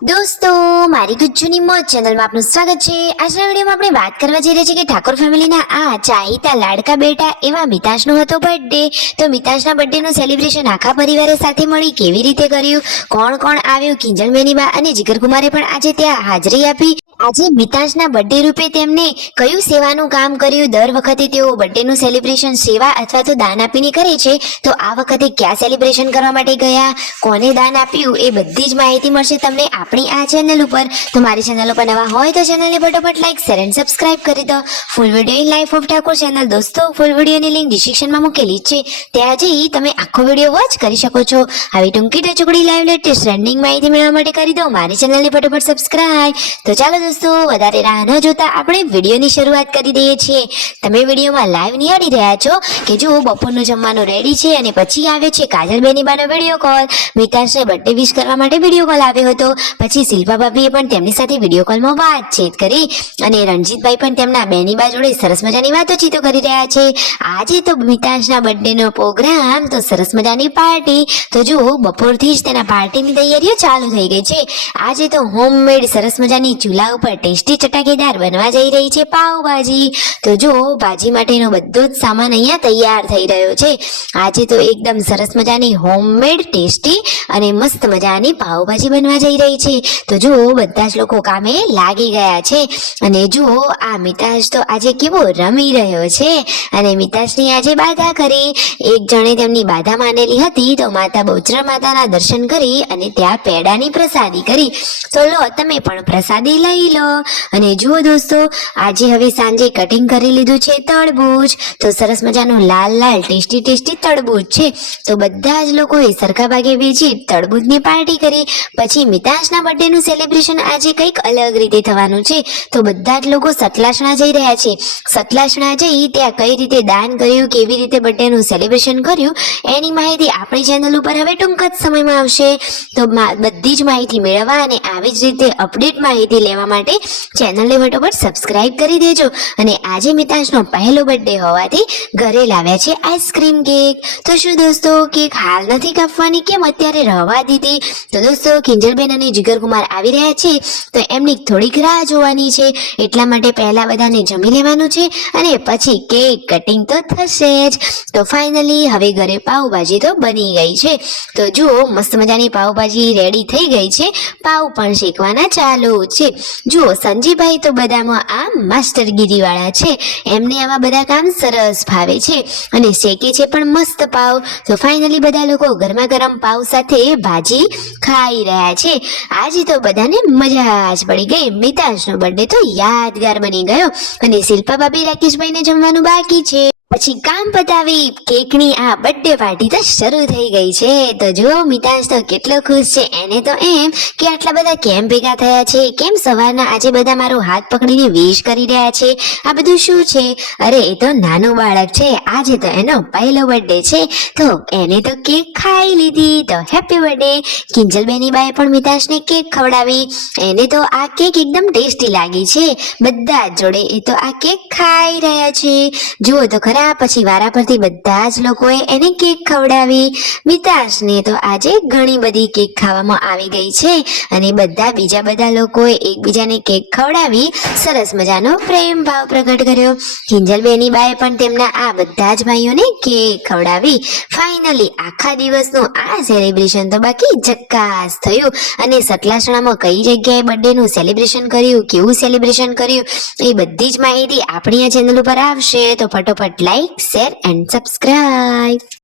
દોસ્તો, મારી ગુજ્જુની મોજ ચેનલમાં આપનું સ્વાગત છે। આજના વિડીયોમાં આપણે વાત કરવા જઈ રહ્યા છીએ કે ઠાકોર ફેમિલીના આ ચાહીતા લાડકા બેટા એવા મિતાશનો હતો બર્થડે। તો મિતાશના બર્થડેનું સેલિબ્રેશન આખા પરિવારે સાથે મળી કેવી રીતે કર્યું, કોણ કોણ આવ્યું, કિંજલ બેનીબા અને જીગર કુમારે પણ આજે ત્યાં હાજરી આપી। આજે મિતાશના બર્થડે રૂપે તેમને કયું સેવાનું કામ કર્યું, દર વખતે તેઓ બર્થડેનું સેલિબ્રેશન સેવા અથવા તો દાન આપીને કરે છે, તો આ વખતે ક્યાં સેલિબ્રેશન કરવા માટે ગયા, કોને દાન આપ્યું, એ બધી જ માહિતી મળશે તમને આપણી આ ચેનલ ઉપર। તો મારી ચેનલ ઉપર નવા હોય તો ચેનલને ફટાફટ લાઈક, શેર અને સબસ્ક્રાઇબ કરી દો। Full video in life of Thakor channel દોસ્તો, ફૂલ વિડીયોની લિંક ડિસ્ક્રિપ્શનમાં મૂકેલી છે, ત્યાં જઈ તમે આખો વિડીયો વોચ કરી શકો છો। આવી ટૂંકી ટચુકડી લાઈવ લેટેસ્ટ ટ્રેન્ડિંગ માહિતી મેળવવા માટે કરી દો મારી ચેનલને ફટાફટ સબસ્ક્રાઇબ। તો ચાલો દોસ્તો, વધારે રાહ ન જોતા આપણે વિડીયોની શરૂઆત કરી દઈએ છીએ। તમે વિડીયોમાં લાઈવ નિહાળી રહ્યા છો કે જો બપોરનું જમવાનું રેડી છે અને પછી આવે છે કાજલ બેનીબાનો વિડીયો કોલ। મિતાશને બર્થડે વિશ કરવા માટે વિડીયો કોલ આવ્યો હતો, પછી શિલ્પા ભાભીએ પણ તેમની સાથે વિડીયો કોલમાં વાતચીત કરી અને રણજીતભાઈ પણ તેમના બેનીબા જોડે સરસ મજાની વાતચીતો કરી રહ્યા છે। આજે તો મિતાશના બર્થડેનો પ્રોગ્રામ તો સરસ મજાની પાર્ટી, તો જો બપોરથી જ તેના પાર્ટીની તૈયારીઓ ચાલુ થઈ ગઈ છે। આજે તો હોમમેડ સરસ મજાની ચૂલા ઉપર ટેસ્ટી ચટાકેદાર બનવા જઈ રહી છે પાવભાજી। તો જો ભાજી માટેનો બધો જ સામાન અહીંયા તૈયાર થઈ રહ્યો છે। આજે તો એકદમ સરસ મજાની હોમમેડ ટેસ્ટી અને મસ્ત મજાની પાવભાજી બનવા જઈ રહી છે। તો જો બધા જ લોકો કામે લાગી ગયા છે અને જુઓ આ મિતાશ તો આજે કેવો રમી રહ્યો છે અને મિતાશની આજે બાધા કરી। એક જણે તેમની બાધા માનેલી હતી તો માતા બહુચરા માતાના દર્શન કરી અને ત્યાં પેડાની પ્રસાદી કરી। તો લો તમે પણ પ્રસાદી લઈ લો। અને જુઓ દોસ્તો, આજે હવે સાંજે કટિંગ કરી લીધું છે તરબૂચ, તો સરસ મજાનું લાલ લાલ ટેસ્ટી ટેસ્ટી તરબૂચ છે। તો બધા જ લોકોએ સરખા ભાગે વેચી તરબૂચની પાર્ટી કરી। પછી મિતાશના બર્થડેનું સેલિબ્રેશન આજે કંઈક અલગ રીતે થવાનું છે, તો બધા જ લોકો સતલાસણા જઈ રહ્યા છે। સતલાસણા જઈ ત્યાં કઈ રીતે દાન કર્યું, કેવી રીતે બર્થડેનું સેલિબ્રેશન કર્યું, એની માહિતી આપણી ચેનલ ઉપર હવે ટૂંક જ સમયમાં આવશે। તો બધી જ માહિતી મેળવવા અને આવી જ રીતે અપડેટ માહિતી લેવા માટે ચેનલને ફટાફટ સબસ્ક્રાઇબ કરી દેજો। અને આજે મિતાશનો પહેલો બર્થડે હોવાથી ઘરે લાવ્યા છે આઈસ્ક્રીમ કેક। તો શું દોસ્તો, કેક હાલ નથી કાપવાની, કેમ અત્યારે રહેવા દીધી? તો દોસ્તો, કિંજલબેન અને જીગર કુમાર આવી રહ્યા છે તો એમની થોડીક રાહ જોવાની છે, એટલા માટે પહેલા બધાને જમી લેવાનું છે અને પછી કેક કટિંગ તો થશે જ। તો ફાઇનલી હવે ઘરે પાવભાજી તો બની ગઈ છે। તો જુઓ મસ્ત મજાની પાવભાજી રેડી થઈ ગઈ છે, પાવ પણ શેકવાના ચાલુ છે। જુઓ સંજીભાઈ તો બધામાં આ માસ્ટરગીરી વાળા છે, એમને આવા બધા કામ સરસ ફાવે છે અને શેકે છે પણ મસ્ત પાવ। તો ફાઇનલી બધા લોકો ગરમા ગરમ પાવ સાથે ભાજી ખાઈ રહ્યા છે। આજે તો બધાને મજા જ પડી ગઈ। મિતાશનો બર્થડે તો યાદગાર બની ગયો અને શિલ્પા ભાભી રાકેશભાઈને જમવાનું બાકી છે। પછી કામ પતાવી કેકની આ બર્થડે પાર્ટી તો શરૂ થઈ ગઈ છે। તો જો મિતાશ તો કેટલો ખુશ છે, એને તો એમ કે આટલા બધા કેમ ભેગા થયા છે, કેમ સવારના આજે બધા મારો હાથ પકડીને વિશ કરી રહ્યા છે, આ બધું શું છે? અરે એ તો નાનું બાળક છે, આજે તો એનો પહેલો બર્થડે છે તો એને તો કેક ખાઈ લીધી। તો હેપી બર્થડે। કિંજલ બેનીબાએ પણ મિતાશને કેક ખવડાવી, એને તો આ કેક એકદમ ટેસ્ટી લાગી છે। બધા જ જોડે એ તો આ કેક ખાઈ રહ્યા છે, જુઓ તો ખરા। પછી વારા પરથી બધા જ લોકોએ એને કેક ખવડાવી। મિતાશને તો આજે ઘણી બધી કેક ખાવામાં આવી ગઈ છે અને બીજા બધા લોકોએ એકબીજાને કેક ખવડાવી સરસ મજાનો પ્રેમ ભાવ પ્રગટ કર્યો। કિંજલ બેનીબાએ પણ તેમના આ બધા જ ભાઈઓને કેક ખવડાવી। ફાઇનલી આખા દિવસનું આ સેલિબ્રેશન તો બાકી ઝક્કાસ થયું અને સતલાસણામાં કઈ જગ્યાએ બર્થડેનું સેલિબ્રેશન કર્યું, કેવું સેલિબ્રેશન કર્યું, એ બધી જ માહિતી આપણી આ ચેનલ ઉપર આવશે। તો ફટોફટ લાઈક, શેર એન્ડ સબસ્ક્રાઇબ।